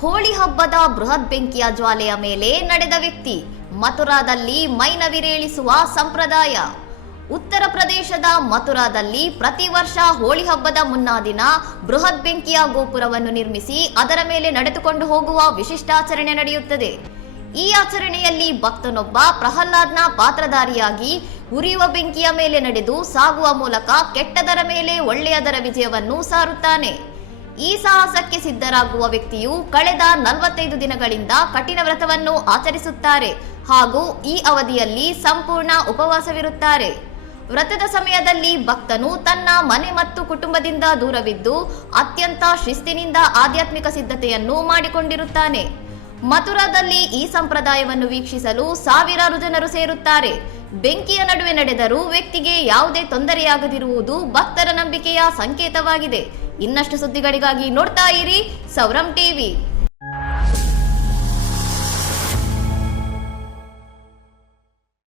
ಹೋಳಿ ಹಬ್ಬದ ಬೃಹತ್ ಬೆಂಕಿಯ ಜ್ವಾಲೆಯ ಮೇಲೆ ನಡೆದ ವ್ಯಕ್ತಿ. ಮಥುರಾದಲ್ಲಿ ಮೈನವಿರೇಳಿಸುವ ಸಂಪ್ರದಾಯ. ಉತ್ತರ ಪ್ರದೇಶದ ಮಥುರಾದಲ್ಲಿ ಪ್ರತಿ ವರ್ಷ ಹೋಳಿ ಹಬ್ಬದ ಮುನ್ನಾ ದಿನ ಬೃಹತ್ ಬೆಂಕಿಯ ಗೋಪುರವನ್ನು ನಿರ್ಮಿಸಿ ಅದರ ಮೇಲೆ ನಡೆದುಕೊಂಡು ಹೋಗುವ ವಿಶಿಷ್ಟಾಚರಣೆ ನಡೆಯುತ್ತದೆ. ಈ ಆಚರಣೆಯಲ್ಲಿ ಭಕ್ತನೊಬ್ಬ ಪ್ರಹ್ಲಾದ್ನ ಪಾತ್ರಧಾರಿಯಾಗಿ ಉರಿಯುವ ಬೆಂಕಿಯ ಮೇಲೆ ನಡೆದು ಸಾಗುವ ಮೂಲಕ ಕೆಟ್ಟದರ ಮೇಲೆ ಒಳ್ಳೆಯದರ ವಿಜಯವನ್ನು ಸಾರುತ್ತಾನೆ. ಈ ಸಾಹಸಕ್ಕೆ ಸಿದ್ಧರಾಗುವ ವ್ಯಕ್ತಿಯು ಕಳೆದ 45 ದಿನಗಳಿಂದ ಕಠಿಣ ವ್ರತವನ್ನು ಆಚರಿಸುತ್ತಾರೆ ಹಾಗೂ ಈ ಅವಧಿಯಲ್ಲಿ ಸಂಪೂರ್ಣ ಉಪವಾಸವಿರುತ್ತಾರೆ. ವ್ರತದ ಸಮಯದಲ್ಲಿ ಭಕ್ತನು ತನ್ನ ಮನೆ ಮತ್ತು ಕುಟುಂಬದಿಂದ ದೂರವಿದ್ದು ಅತ್ಯಂತ ಶಿಸ್ತಿನಿಂದ ಆಧ್ಯಾತ್ಮಿಕ ಸಿದ್ಧತೆಯನ್ನು ಮಾಡಿಕೊಂಡಿರುತ್ತಾನೆ. ಮಥುರಾದಲ್ಲಿ ಈ ಸಂಪ್ರದಾಯವನ್ನು ವೀಕ್ಷಿಸಲು ಸಾವಿರಾರು ಜನರು ಸೇರುತ್ತಾರೆ. ಬೆಂಕಿಯ ನಡುವೆ ನಡೆದರೂ ವ್ಯಕ್ತಿಗೆ ಯಾವುದೇ ತೊಂದರೆಯಾಗದಿರುವುದು ಭಕ್ತರ ನಂಬಿಕೆಯ ಸಂಕೇತವಾಗಿದೆ. ಇನ್ನಷ್ಟು ಸುದ್ದಿಗಳಿಗಾಗಿ ನೋಡ್ತಾ ಇರಿ ಸೌರಂ ಟಿವಿ.